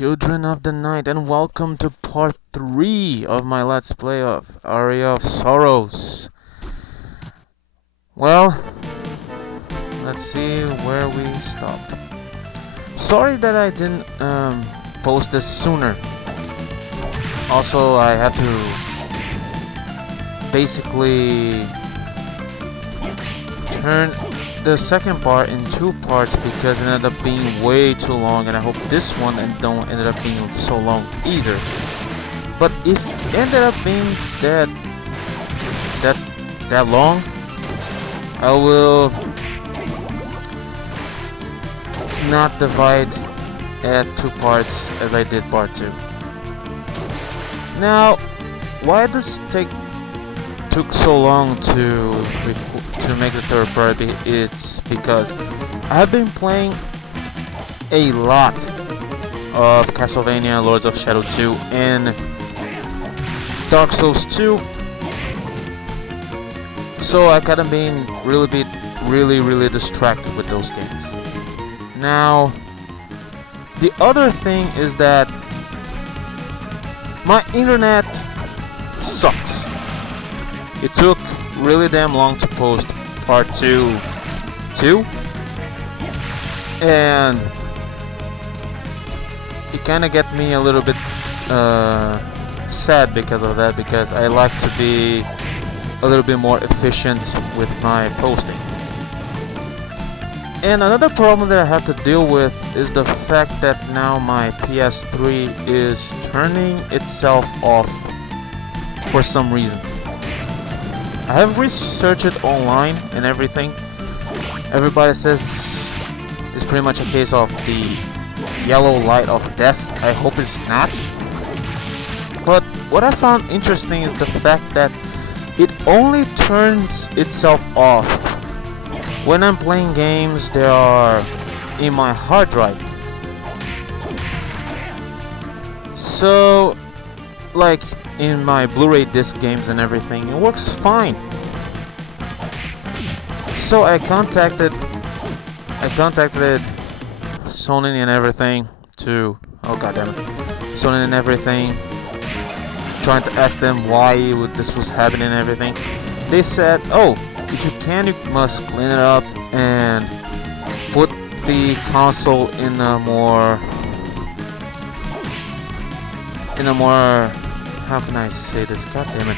children of the night, and welcome to part 3 of my Let's Play of Aria of Sorrows. Well, let's see where we stopped. Sorry that I didn't post this sooner. Also, I had to basically turn the second part in 2 parts because it ended up being way too long, and I hope this one don't ended up being so long either. But if it ended up being that long, I will not divide at 2 parts as I did part 2. Now, why does it took so long to make the third part? It's because I have been playing a lot of Castlevania Lords of Shadow 2 and Dark Souls 2, so I kind of been really distracted with those games. Now, the other thing is that my internet sucks. It took really damn long to post part 2, and it kind of get me a little bit sad because of that, because I like to be a little bit more efficient with my posting. And another problem that I have to deal with is the fact that now my PS3 is turning itself off for some reason. I have researched it online and everything. Everybody says it's pretty much a case of the yellow light of death. I hope it's not. But what I found interesting is the fact that it only turns itself off when I'm playing games that are in my hard drive. So, like in my Blu-ray disc games and everything, it works fine. So I contacted Sony and everything to, oh goddammit, Sony and everything, trying to ask them why this was happening and everything. They said, oh, if you can, you must clean it up and put the console in a more, how can I say this? God damn it.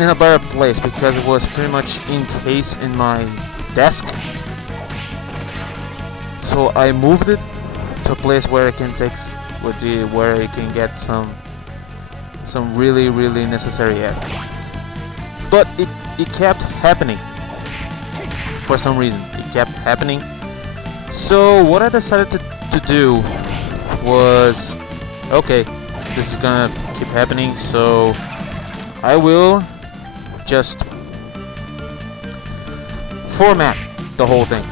In a better place, because it was pretty much encased in my desk. So I moved it to a place where it can where it can get some really necessary air. But it kept happening for some reason. It kept happening. So what I decided to do was, okay, this is gonna keep happening, so I will just format the whole thing.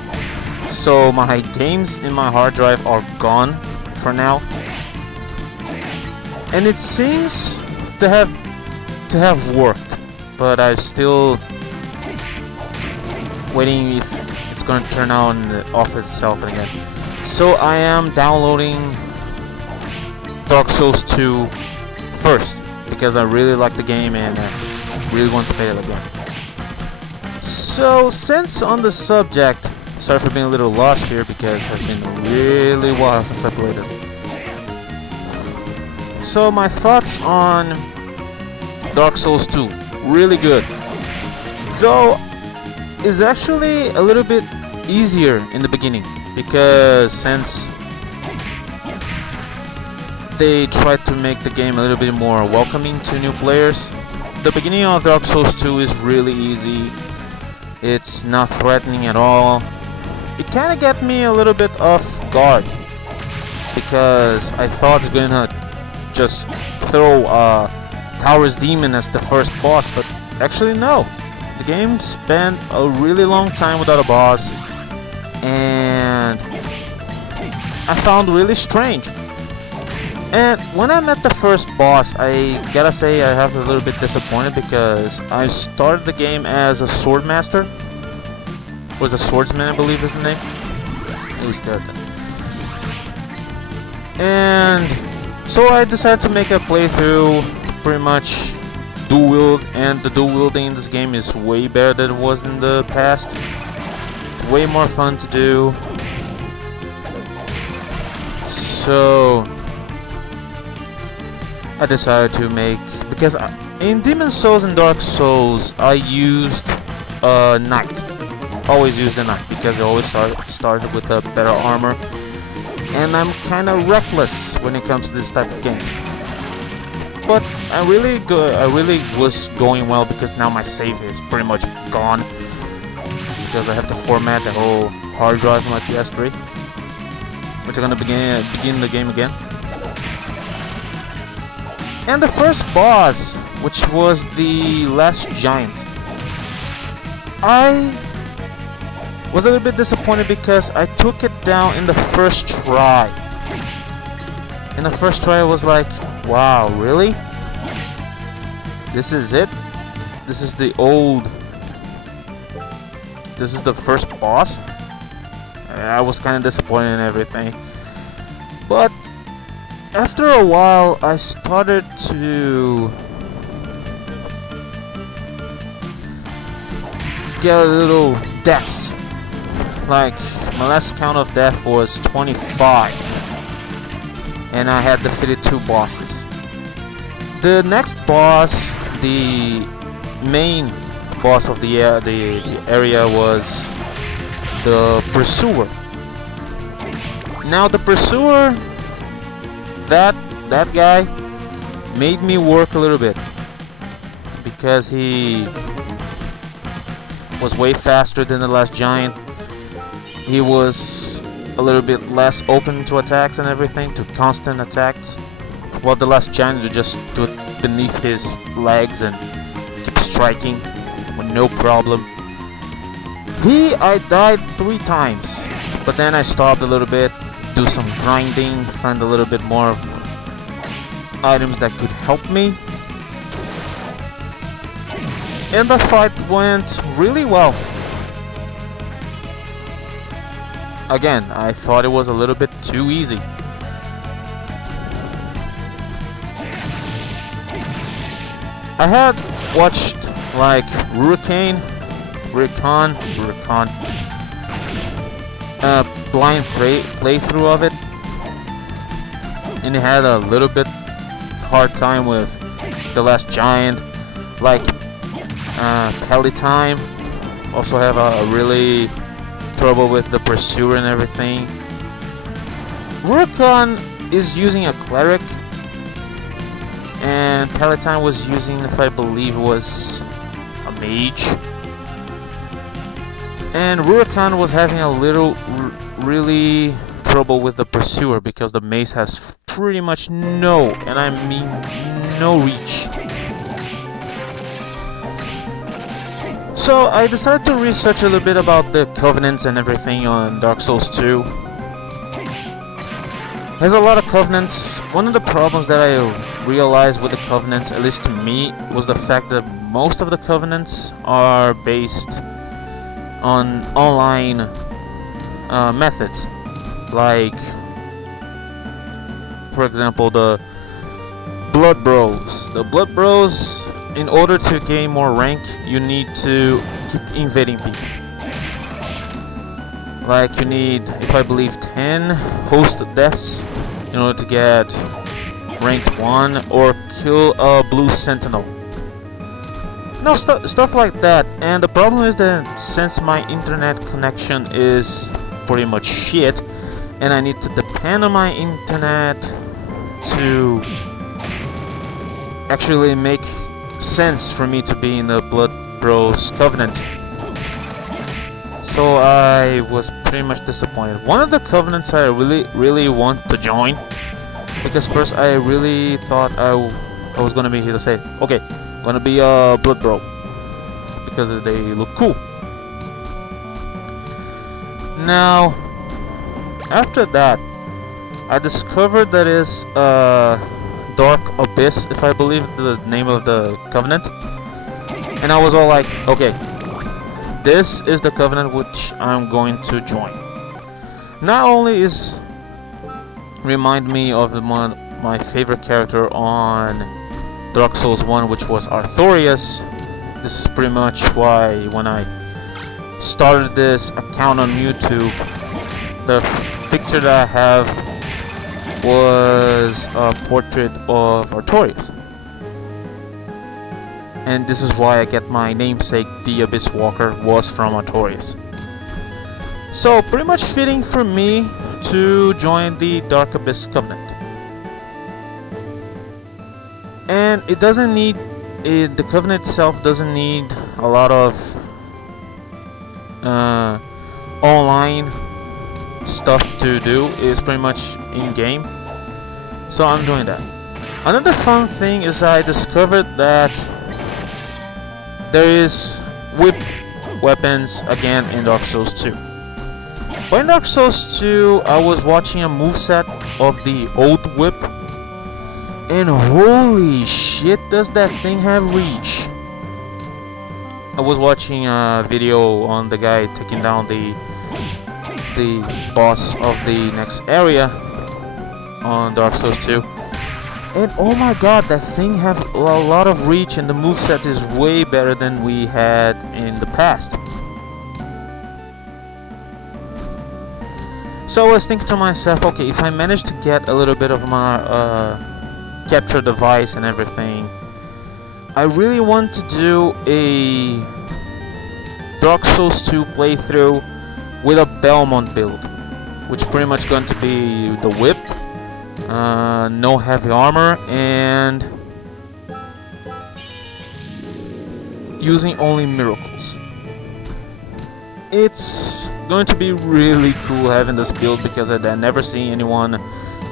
So my games in my hard drive are gone for now, and it seems to have worked, but I'm still waiting if it's gonna turn on off itself again. So I am downloading Dark Souls 2 first, because I really like the game and I really want to play it again. So, since on the subject, sorry for being a little lost here because it has been really a while since I played it. So my thoughts on Dark Souls 2, really good. Though, it's actually a little bit easier in the beginning, because since they tried to make the game a little bit more welcoming to new players, the beginning of Dark Souls 2 is really easy. It's not threatening at all. It kind of got me a little bit off guard, because I thought it's gonna just throw Tower's Demon as the first boss, but actually no. The game spent a really long time without a boss, and I found really strange. And when I met the first boss, I gotta say I have a little bit disappointed, because I started the game as a sword master. Was a swordsman, I believe is the name. And so I decided to make a playthrough, pretty much dual wield, and the dual wielding in this game is way better than it was in the past. Way more fun to do. So I decided to make, because in Demon's Souls and Dark Souls I used a knight. Always used a knight because I always started with a better armor, and I'm kind of reckless when it comes to this type of games. But I really was going well, because now my save is pretty much gone, because I have to format the whole hard drive on my PS3, which I'm gonna begin the game again. And the first boss, which was the last giant, I was a little bit disappointed because I took it down in the first try. In the first try I was like, wow, really? This is it? This is the first boss? I was kind of disappointed in everything. But after a while I started to get a little deaths. Like, my last count of death was 25, and I had defeated 2 bosses. The next boss, the main boss of the area, was the Pursuer. Now the Pursuer, that guy made me work a little bit, because he was way faster than the last giant. He was a little bit less open to attacks and everything, to constant attacks, while the last giant would just do it beneath his legs and keep striking with no problem. I died 3 times, but then I stopped a little bit, do some grinding, find a little bit more of items that could help me, and the fight went really well. Again, I thought it was a little bit too easy. I had watched like Rurikon, blind playthrough of it, and it had a little bit hard time with the last giant, like Time. Also have a really trouble with the Pursuer and everything. Rurikon is using a cleric, and Palatine was using, if I believe, was a mage. And Rurikon was having a little really trouble with the Pursuer, because the mace has pretty much no, and I mean no, reach. So I decided to research a little bit about the covenants and everything on Dark Souls 2. There's a lot of covenants. One of the problems that I realized with the covenants, at least to me, was the fact that most of the covenants are based on online methods. Like, for example, the Blood Bros. The Blood Bros, in order to gain more rank, you need to keep invading people. Like, you need, if I believe, 10 host deaths in order to get ranked 1, or kill a blue sentinel. No, stuff like that. And the problem is that since my internet connection is pretty much shit, and I need to depend on my internet to actually make sense for me to be in the Blood Bros Covenant. So I was pretty much disappointed. One of the covenants I really want to join, because first I really thought I was gonna be here to say, okay, I'm gonna be a Blood Bro, because they look cool. Now, after that, I discovered that is Dark Abyss, if I believe the name of the covenant, and I was all like, okay, this is the covenant which I'm going to join. Not only is remind me of my favorite character on Dark Souls 1, which was Arthurius. This is pretty much why when I started this account on YouTube, the picture that I have was a portrait of Artorias. And this is why I get my namesake, the Abyss Walker, was from Artorias. So pretty much fitting for me to join the Dark Abyss Covenant. And it doesn't need, the Covenant itself doesn't need a lot of online stuff to do. It's pretty much in-game. So I'm doing that. Another fun thing is I discovered that there is whip weapons again in Dark Souls 2. But in Dark Souls 2, I was watching a moveset of the old whip, and holy shit, does that thing have reach. I was watching a video on the guy taking down the boss of the next area on Dark Souls 2. And oh my god, that thing have a lot of reach, and the moveset is way better than we had in the past. So I was thinking to myself, okay, if I manage to get a little bit of my capture device and everything, I really want to do a Dark Souls 2 playthrough with a Belmont build, which is pretty much going to be the whip, no heavy armor, and using only miracles. It's going to be really cool having this build because I never seen anyone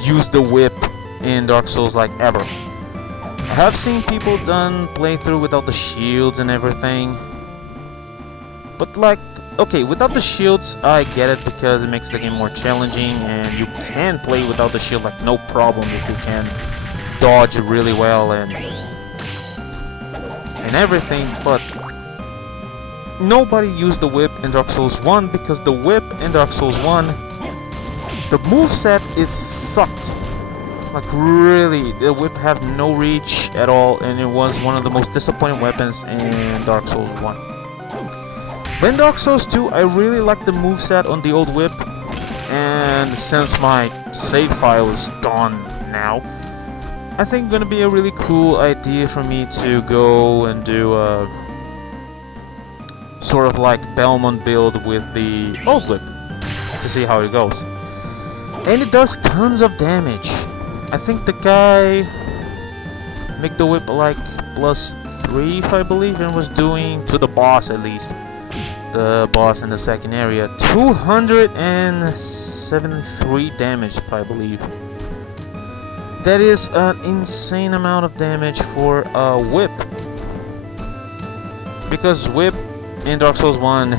use the whip in Dark Souls like ever. I have seen people done playthrough without the shields and everything, but like, okay, without the shields I get it because it makes the game more challenging, and you can play without the shield like no problem if you can dodge really well and everything. But nobody used the whip in Dark Souls 1 because the whip in Dark Souls 1, the moveset is sucked. Like really, the whip had no reach at all, and it was one of the most disappointing weapons in Dark Souls 1. But in Dark Souls 2, I really like the moveset on the old whip, and since my save file is gone now, I think it's gonna be a really cool idea for me to go and do a sort of like Belmont build with the old whip to see how it goes. And it does tons of damage. I think the guy make the whip like +3 if I believe, and was doing, to the boss at least, the boss in the second area, 273 damage if I believe. That is an insane amount of damage for a whip. Because whip in Dark Souls 1,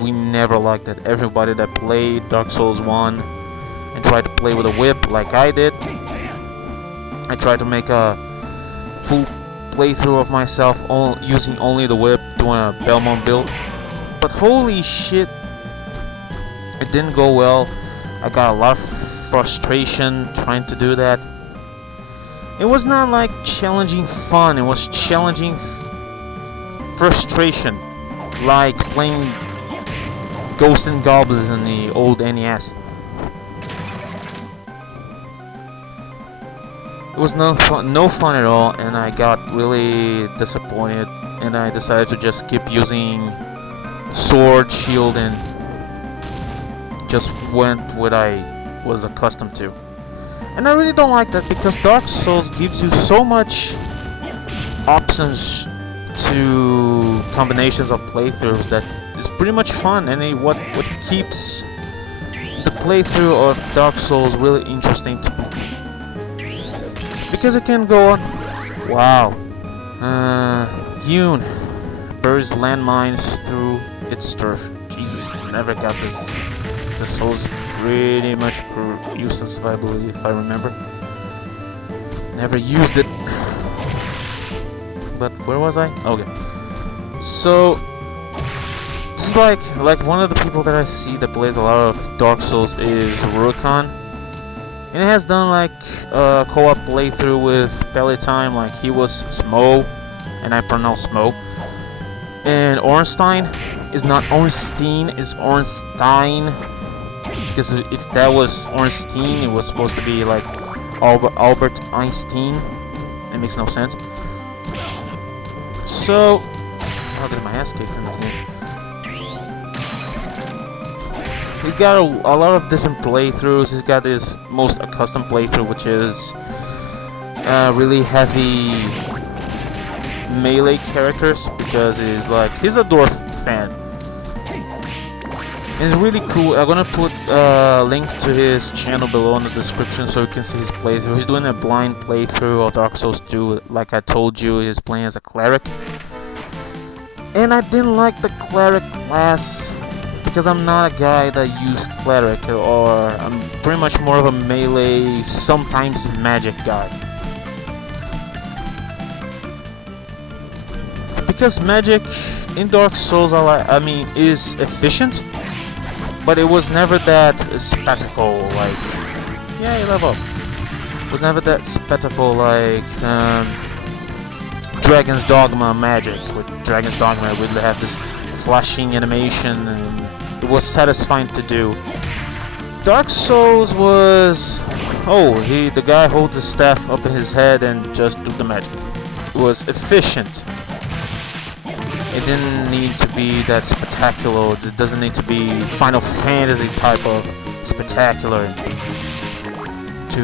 we never liked that. Everybody that played Dark Souls 1 and tried to play with a whip like I did, I tried to make a full playthrough of myself using only the whip, doing a Belmont build. But holy shit, it didn't go well. I got a lot of frustration trying to do that. It was not like challenging fun, it was challenging frustration. Like playing Ghosts and Goblins in the old NES. It was no fun at all, and I got really disappointed, and I decided to just keep using sword, shield, and just went what I was accustomed to. And I really don't like that because Dark Souls gives you so much options to combinations of playthroughs that is pretty much fun, and what keeps the playthrough of Dark Souls really interesting to me. Because it can go on. Wow. Yoon buries landmines through its turf. Jesus, never got this. This Souls pretty much useless, I believe, if I remember. Never used it. But where was I? Okay. So this is like one of the people that I see that plays a lot of Dark Souls is Rurikhan. And it has done like a co-op playthrough with Peletime, like he was Smo, and I pronounce Smo. And Ornstein is not Ornstein, it's Ornstein. Because if that was Ornstein, it was supposed to be like Albert Einstein. It makes no sense. So, I'll get my ass kicked in this game. He's got a lot of different playthroughs. He's got his most custom playthrough, which is really heavy melee characters, because he's a dwarf fan. And it's really cool. I'm gonna put a link to his channel below in the description so you can see his playthrough. He's doing a blind playthrough of Dark Souls 2. Like I told you, he's playing as a cleric. And I didn't like the cleric class because I'm not a guy that uses cleric, or I'm pretty much more of a melee, sometimes magic guy. Because magic in Dark Souls, is efficient, but it was never that spectacle. Like, yeah, you level up. It was never that spectacle like Dragon's Dogma magic. With Dragon's Dogma, we would have this flashing animation, and it was satisfying to do. Dark Souls was, the guy holds the staff up in his head and just do the magic. It was efficient. It didn't need to be that spectacular. It doesn't need to be Final Fantasy type of spectacular to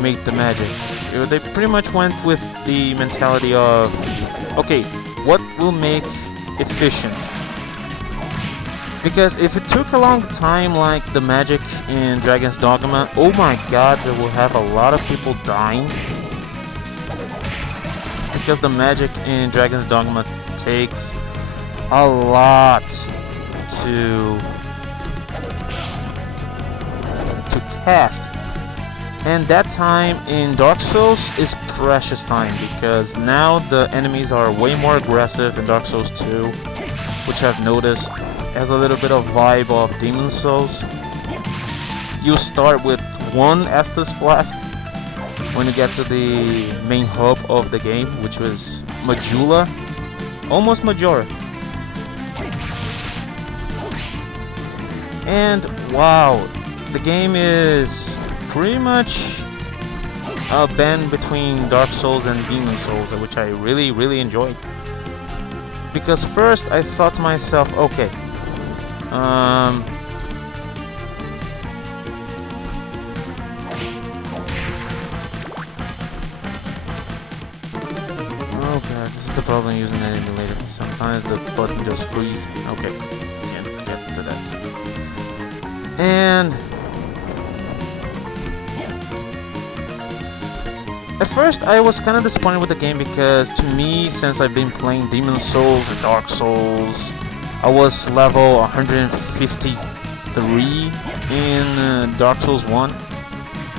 make the magic. They pretty much went with the mentality of, okay, what will make efficient? Because if it took a long time like the magic in Dragon's Dogma, oh my god, they will have a lot of people dying. Because the magic in Dragon's Dogma takes a lot to cast. And that time in Dark Souls is precious time, because now the enemies are way more aggressive in Dark Souls 2, which I've noticed has a little bit of vibe of Demon Souls. You start with one Estus Flask when you get to the main hub of the game, which was Majula, almost Majora. And wow, the game is pretty much a bend between Dark Souls and Demon Souls, which I really, really enjoyed. Because first I thought to myself, okay, oh god, this is the problem using an emulator. Sometimes the button just freezes. Okay, can't get to that. And at first I was kind of disappointed with the game, because to me, since I've been playing Demon Souls or Dark Souls, I was level 153 in Dark Souls 1.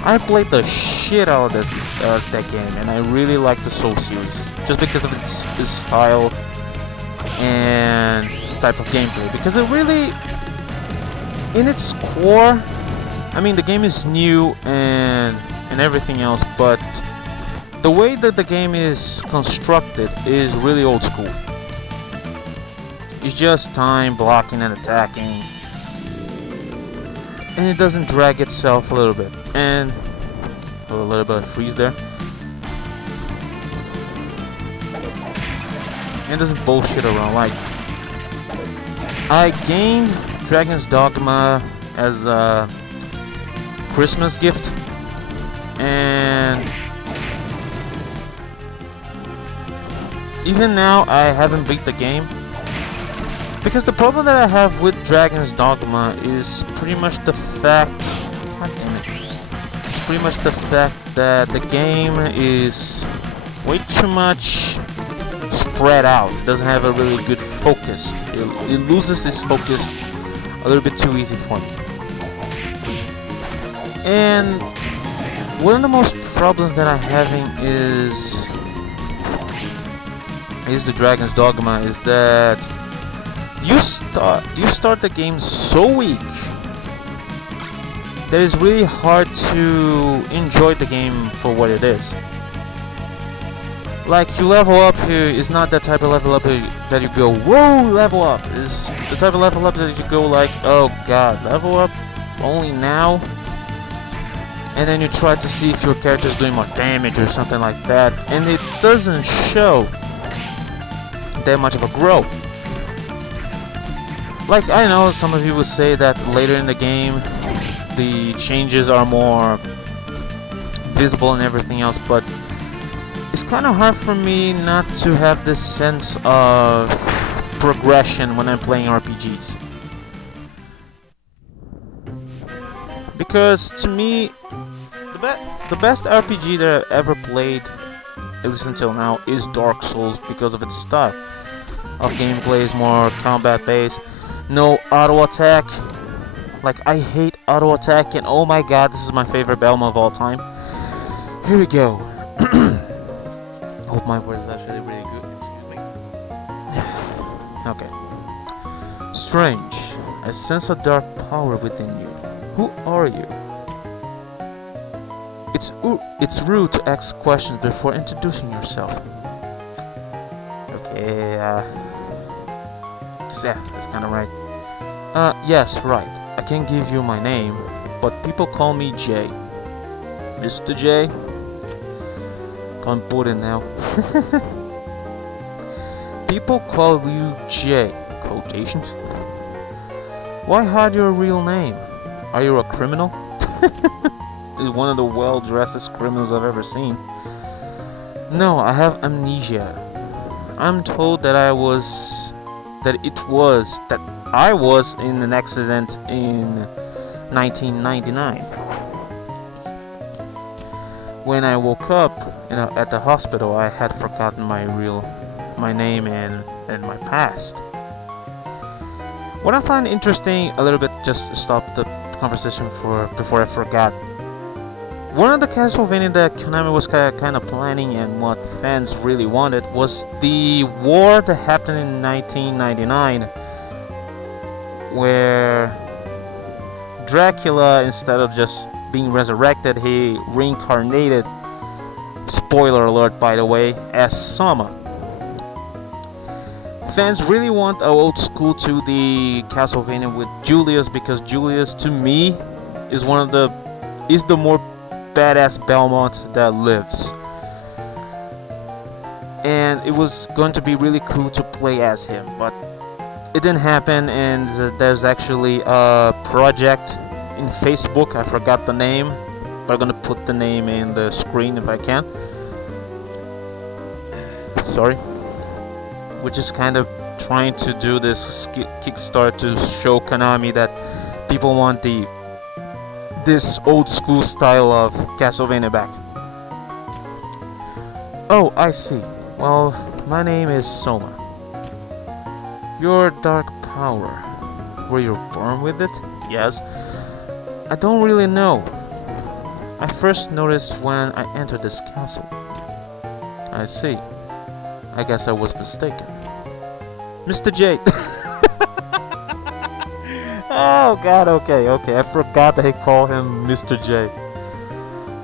I played the shit out of that game, and I really like the Soul series, just because of its style and type of gameplay. Because it really, in its core, I mean, the game is new and everything else, but the way that the game is constructed is really old school. It's just time, blocking and attacking, and it doesn't drag itself a little bit. And a little bit of freeze there. And it doesn't bullshit around. Like, I gained Dragon's Dogma as a Christmas gift, and even now I haven't beat the game, because the problem that I have with Dragon's Dogma is pretty much the fact, god damn it, it's pretty much the fact that the game is way too much spread out. It doesn't have a really good focus. It loses its focus a little bit too easy for me. And one of the most problems that I'm having is the Dragon's Dogma is that you start the game so weak, that is really hard to enjoy the game for what it is. Like, you level up here is not that type of level up that you go, whoa, level up. It's the type of level up that you go like, oh god, level up only now? And then you try to see if your character is doing more damage or something like that, and it doesn't show that much of a growth. Like, I know some of you will say that later in the game the changes are more visible and everything else, but it's kind of hard for me not to have this sense of progression when I'm playing RPGs. Because to me, the best RPG that I've ever played, at least until now, is Dark Souls because of its style of gameplay. Is more combat based, no auto attack. Like, I hate auto attack, and oh my god, this is my favorite Belma of all time. Here we go. Hope my voice is actually really good. Excuse me. Okay. Strange. I sense a dark power within you. Who are you? It's rude to ask questions before introducing yourself. Okay, yeah, that's kind of right. Yes, right. I can't give you my name, but people call me Jay. Mr. J? Can't put it now. People call you Jay. Quotations? Why hide your real name? Are you a criminal? Is one of the well-dressed criminals I've ever seen. No, I have amnesia. I'm told that I was in an accident in 1999. When I woke up, at the hospital, I had forgotten my name and my past. What I find interesting, a little bit, just stop the conversation before I forgot. One of the Castlevania that Konami was kind of planning and what fans really wanted was the war that happened in 1999, where Dracula, instead of just being resurrected, he reincarnated, spoiler alert by the way, as Soma. Fans really want an old school to the Castlevania with Julius, because Julius, to me, is the more badass Belmont that lives. And it was going to be really cool to play as him, but it didn't happen. And there's actually a project in Facebook, I forgot the name, but I'm gonna put the name in the screen if I can. Sorry. Which is kind of trying to do this Kickstarter to show Konami that people want this old school style of Castlevania back. Oh, I see. Well, my name is Soma. Your dark power. Were you born with it? Yes. I don't really know. I first noticed when I entered this castle. I see. I guess I was mistaken. Mr. J. Oh god, okay. I forgot that he called him Mr. J.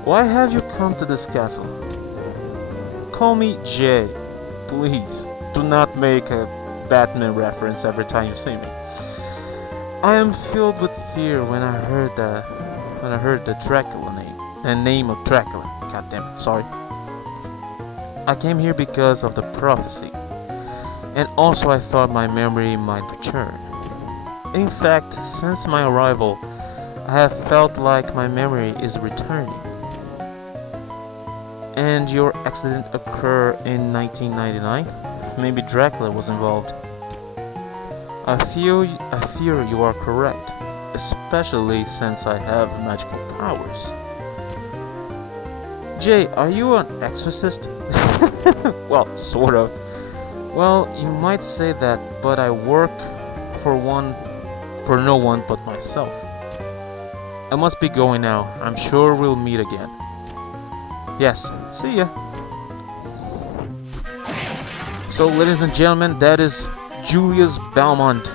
Why have you come to this castle? Call me J. Please, do not make a Batman reference every time you see me. I am filled with fear when I heard the Dracula name of Dracula. God damn it, sorry. I came here because of the prophecy, and also I thought my memory might return. In fact, since my arrival, I have felt like my memory is returning. And your accident occurred in 1999? Maybe Dracula was involved. I fear you are correct, especially since I have magical powers. Jay, are you an exorcist? Well, sort of. Well, you might say that, but I work for no one but myself. I must be going now. I'm sure we'll meet again. Yes, see ya. So, ladies and gentlemen, that is Julius Belmont.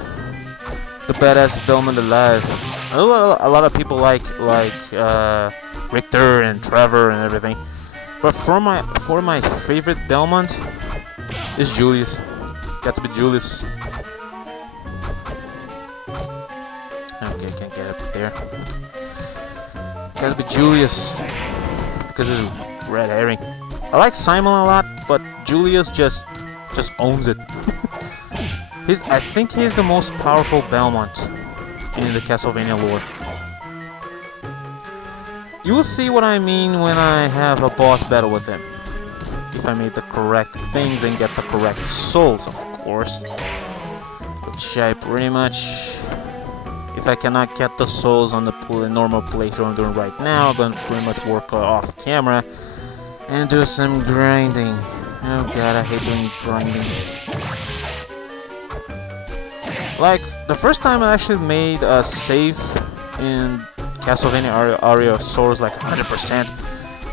the badass Belmont alive. A lot of people like Richter and Trevor and everything, but for my favorite Belmont is Julius. Got to be Julius. Okay, can't get up there. Got to be Julius because it's red herring. I like Simon a lot, but Julius just owns it. I think he's the most powerful Belmont in the Castlevania lore. You will see what I mean when I have a boss battle with him. If I made the correct things and get the correct souls, of course. Which I pretty much... If I cannot get the souls on the normal playthrough I'm doing right now, I'm going to pretty much work off camera and do some grinding. Oh god, I hate doing grinding. Like, the first time I actually made a save in Castlevania Aria of Sorrow was like 100%.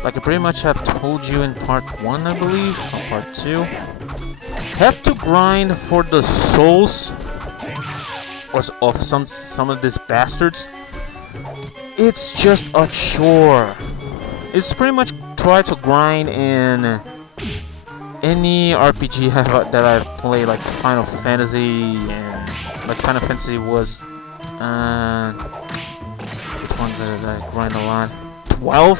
Like I pretty much have told you in part 1, I believe, or part 2. Have to grind for the souls of some of these bastards. It's just a chore. It's pretty much try to grind in any RPG that I've played, like Final Fantasy, and like Final Fantasy was which ones did I grind a lot? 12?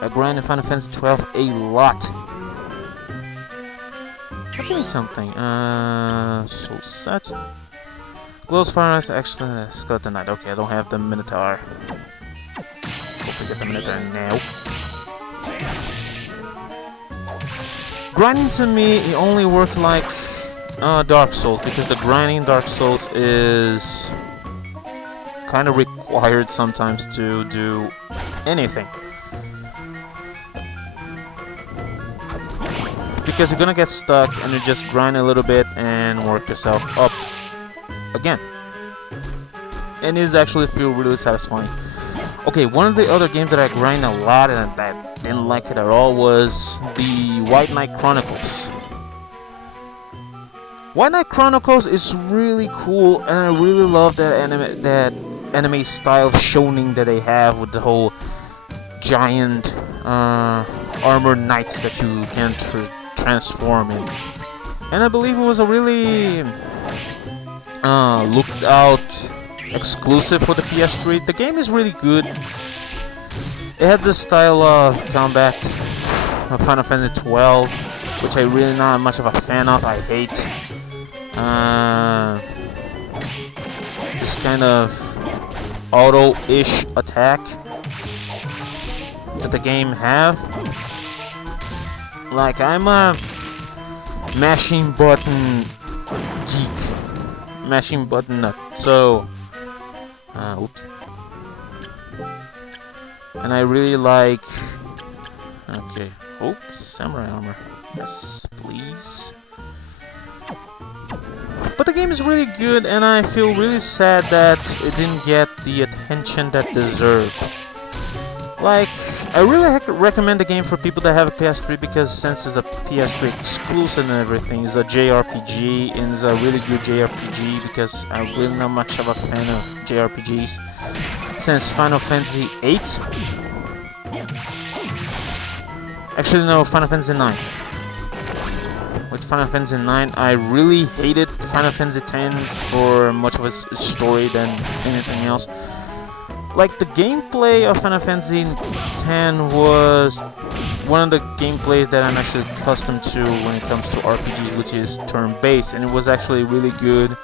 I grind in Final Fantasy 12 a lot. I'll tell you something. Soul set. Glow's Fire Ice, actually, Skeleton Knight. Okay, I don't have the Minotaur. Hope we get the Minotaur now. Grinding to me, it only worked like Dark Souls, because the grinding in Dark Souls is kind of required sometimes to do anything. Because you're gonna get stuck and you just grind a little bit and work yourself up again. And it actually feel really satisfying. Okay, one of the other games that I grind a lot and that didn't like it at all was the White Knight Chronicles. White Knight Chronicles is really cool, and I really love that anime style of shonen that they have with the whole giant armored knights that you can transform in. And I believe it was a really looked out exclusive for the PS3. The game is really good. It had this style of combat of Final Fantasy 12, which I really not much of a fan of. I hate this kind of auto-ish attack that the game have. Like, I'm a mashing button geek, mashing button nut. So, oops. And I really like. Okay, oops, samurai armor. Yes, please. But the game is really good, and I feel really sad that it didn't get the attention that it deserved. Like, I really recommend the game for people that have a PS3, because since it's a PS3 exclusive and everything, it's a JRPG, and it's a really good JRPG, because I'm really not much of a fan of JRPGs since Final Fantasy 8. Actually, no, Final Fantasy 9. With Final Fantasy 9, I really hated Final Fantasy 10 for much of its story than anything else. Like, the gameplay of Final Fantasy X was one of the gameplays that I'm actually accustomed to when it comes to RPGs, which is turn-based, and it was actually really good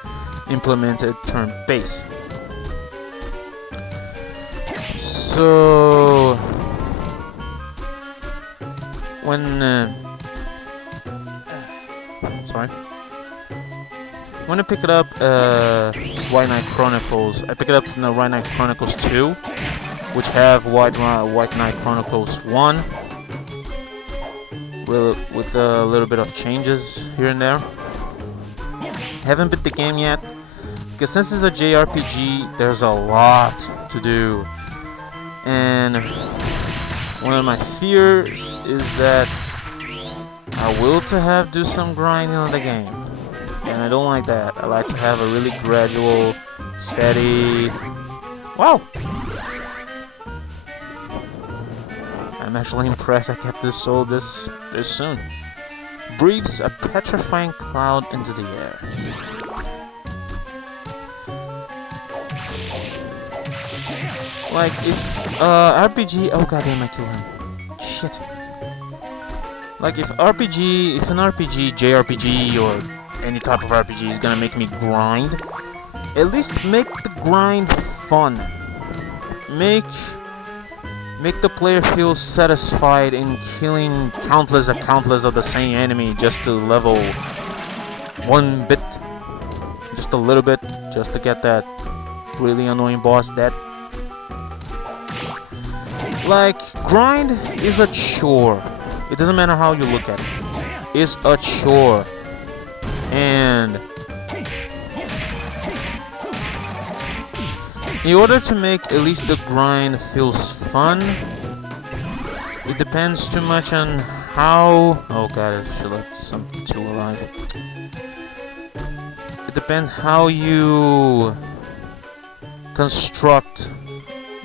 implemented turn-based. So, when when I pick it up, White Knight Chronicles, I pick it up in the White Knight Chronicles 2, which have White Knight Chronicles 1, with a little bit of changes here and there. Haven't beat the game yet, because since it's a JRPG, there's a lot to do. And one of my fears is that I will do some grinding on the game. and I don't like that. I like to have a really gradual, steady... Wow! I'm actually impressed I kept this soul this soon. Breathes a petrifying cloud into the air. Like, if, RPG... Oh, goddamn, I killed him. Shit. Like, if an RPG, JRPG, or any type of RPG is gonna make me grind, at least make the grind fun. Make the player feel satisfied in killing countless of the same enemy just to level one bit, just a little bit, just to get that really annoying boss dead. Like, grind is a chore. It doesn't matter how you look at it. It's a chore. And in order to make at least the grind feels fun, it depends too much on how... Oh god, I should left some tool alive. It depends how you construct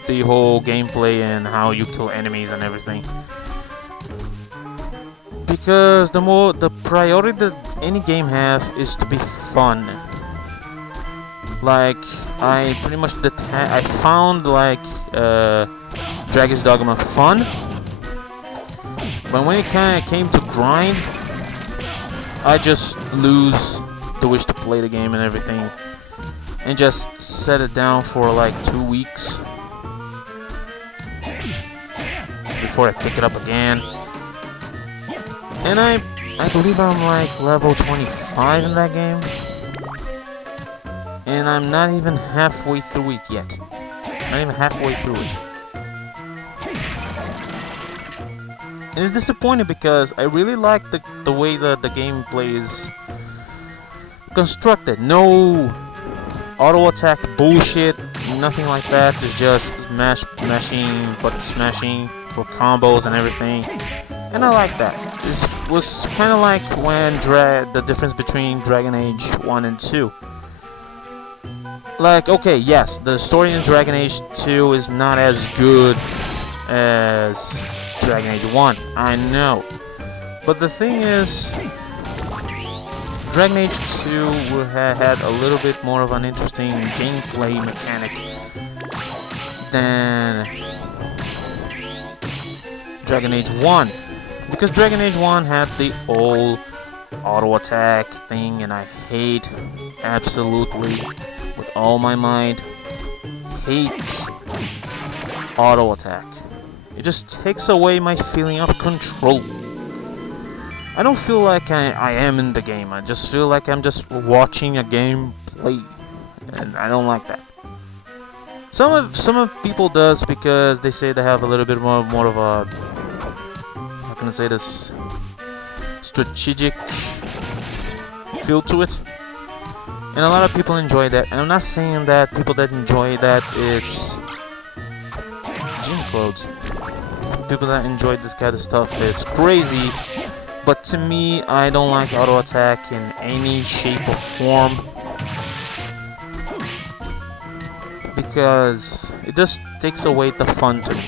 the whole gameplay and how you kill enemies and everything. Because the priority that any game have is to be fun. Like, I pretty much I found like Dragon's Dogma fun, but when it kind of came to grind, I just lose the wish to play the game and everything, and just set it down for like 2 weeks before I pick it up again. And I believe I'm like level 25 in that game. And I'm not even halfway through it yet. Not even halfway through it. And it's disappointing because I really like the way the gameplay is constructed. No auto attack bullshit, nothing like that. It's just mashing, button smashing for combos and everything. And I like that. It was kind of like when the difference between Dragon Age 1 and 2. Like, okay, yes, the story in Dragon Age 2 is not as good as Dragon Age 1, I know. But the thing is, Dragon Age 2 had a little bit more of an interesting gameplay mechanic than Dragon Age 1. Because Dragon Age 1 had the old auto attack thing, and I hate, absolutely, with all my mind, hate auto attack. It just takes away my feeling of control. I don't feel like I am in the game. I just feel like I'm just watching a game play, and I don't like that. Some of people does because they say they have a little bit more of a, how can I say this, strategic feel to it. And a lot of people enjoy that. And I'm not saying that people that enjoy that it's gym clothes. People that enjoy this kind of stuff, it's crazy. But to me, I don't like auto attack in any shape or form, because it just takes away the fun to me.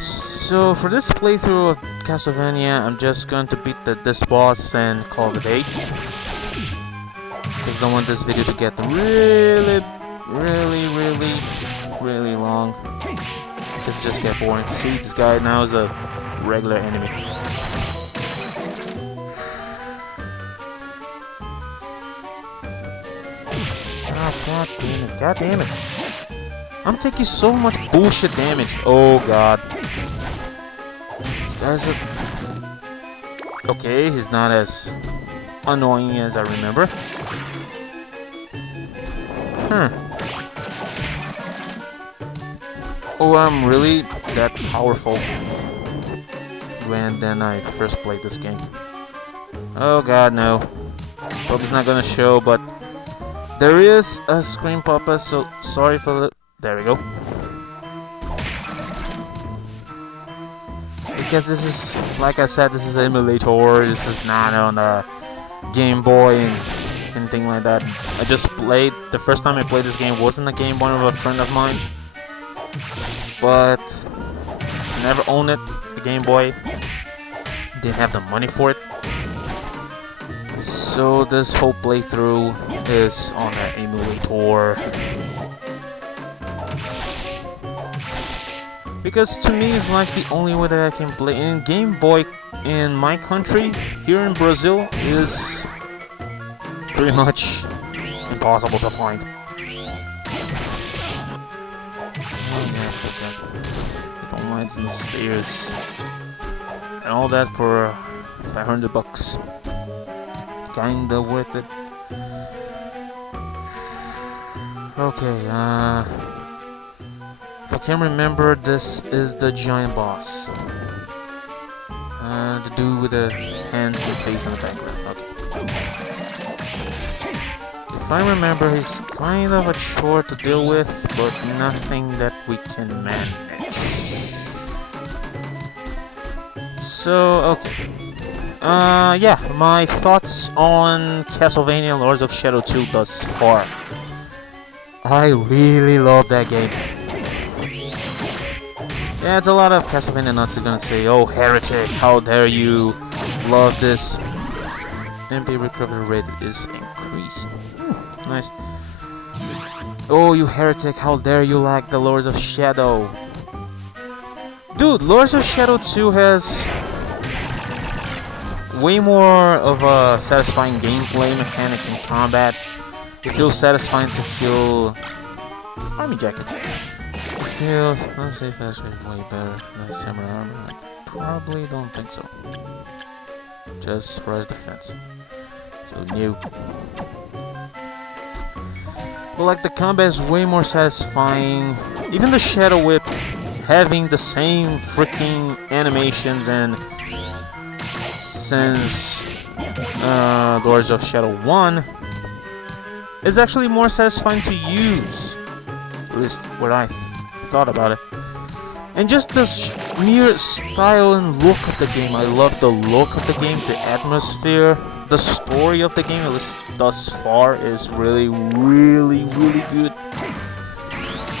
So for this playthrough of Castlevania, I'm just going to beat this boss and call it a day, because I don't want this video to get really long. This just get boring. See, this guy now is a regular enemy. God damn it, god damn it. I'm taking so much bullshit damage. Oh god. This guy's a... Okay, he's not as annoying as I remember. Oh, I'm really that powerful when I first played this game. Oh god, no. Hope it's not gonna show, but there is a screen pop-up, so sorry for the... There we go. because this is, like I said, this is an emulator. This is not on a Game Boy and anything like that. I just played, the first time I played this game wasn't a Game Boy of a friend of mine, but never owned it, a Game Boy. Didn't have the money for it. So this whole playthrough is on an emulator. Because to me it's like the only way that I can play. And Game Boy in my country, here in Brazil, is pretty much impossible to find. Oh yeah, with all lights and stairs. And all that for $500. Kinda worth it. Okay, if I can remember, this is the giant boss. The dude with the hands and face in the background. Okay. If I remember, he's kind of a chore to deal with, but nothing that we can manage. So, okay. Yeah, my thoughts on Castlevania Lords of Shadow 2 thus far. I really love that game. Yeah, it's a lot of Castlevania nuts are gonna say, "Oh, heretic, how dare you love this?" MP recovery rate is increasing. Nice. "Oh, you heretic, how dare you like the Lords of Shadow?" Dude, Lords of Shadow 2 has way more of a satisfying gameplay mechanic in combat. It feels satisfying to kill army jacket. Feels unsafe as way better than samurai armor. I probably don't think so. Just surprise defense. So new. But like the combat is way more satisfying. Even the Shadow Whip having the same freaking animations and since Lords of Shadow 1 is actually more satisfying to use. At least what I thought about it. And just the mere style and look of the game. I love the look of the game, the atmosphere, the story of the game, at least thus far, is really, really, really good.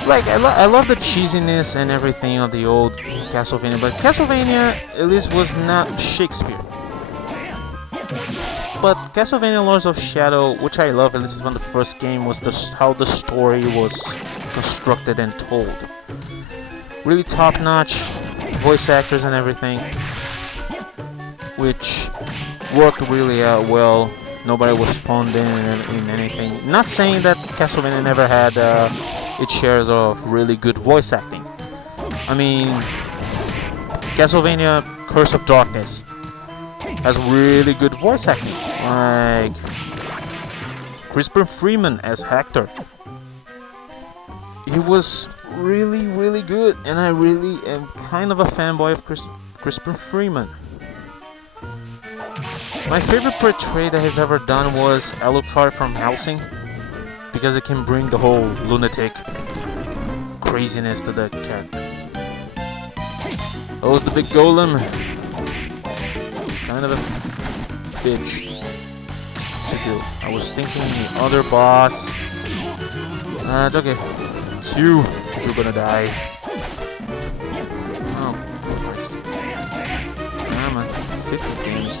Like, I love the cheesiness and everything of the old Castlevania, but Castlevania at least was not Shakespeare. But Castlevania Lords of Shadow, which I love, at least from the first game, was how the story was constructed and told. Really top-notch voice actors and everything, which worked really well. Nobody was phoned in anything. Not saying that Castlevania never had its shares of really good voice acting. I mean, Castlevania Curse of Darkness has really good voice acting, like Crispin Freeman as Hector. He was really, really good, and I really am kind of a fanboy of Crispin Freeman. My favorite portrait that he's ever done was Alucard from Helsing, because it can bring the whole lunatic craziness to the character. Oh, it's the big golem. He's kind of a bitch to do. I was thinking the other boss. It's okay. It's you. You're gonna die. Oh, Christ. Come on. 50 games.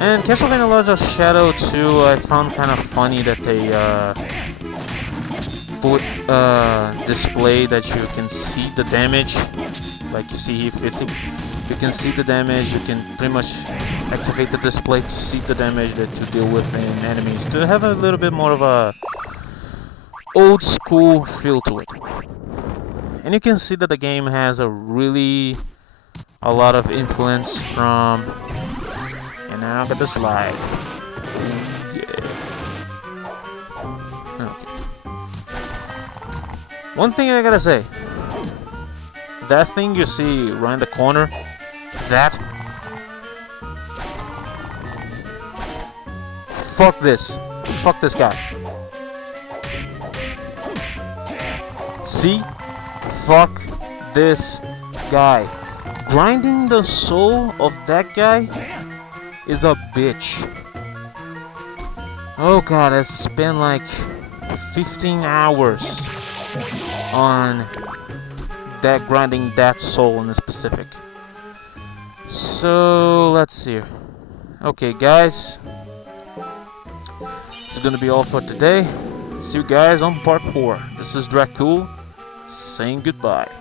And Castlevania Lords of Shadow 2, I found kind of funny that they put display that you can see the damage. Like you see here, 50. You can see the damage. You can pretty much activate the display to see the damage that you deal with in enemies, to have a little bit more of a old school feel to it. And you can see that the game has a lot of influence from, and now get the slide. Yeah. Okay. One thing I gotta say, that thing you see right in the corner, fuck this guy. See? Fuck this guy. grinding the soul of that guy is a bitch. Oh god, I spent like 15 hours on that grinding that soul in specific. So let's see. Okay guys, this is gonna be all for today. See you guys on part 4. This is Dracul saying goodbye.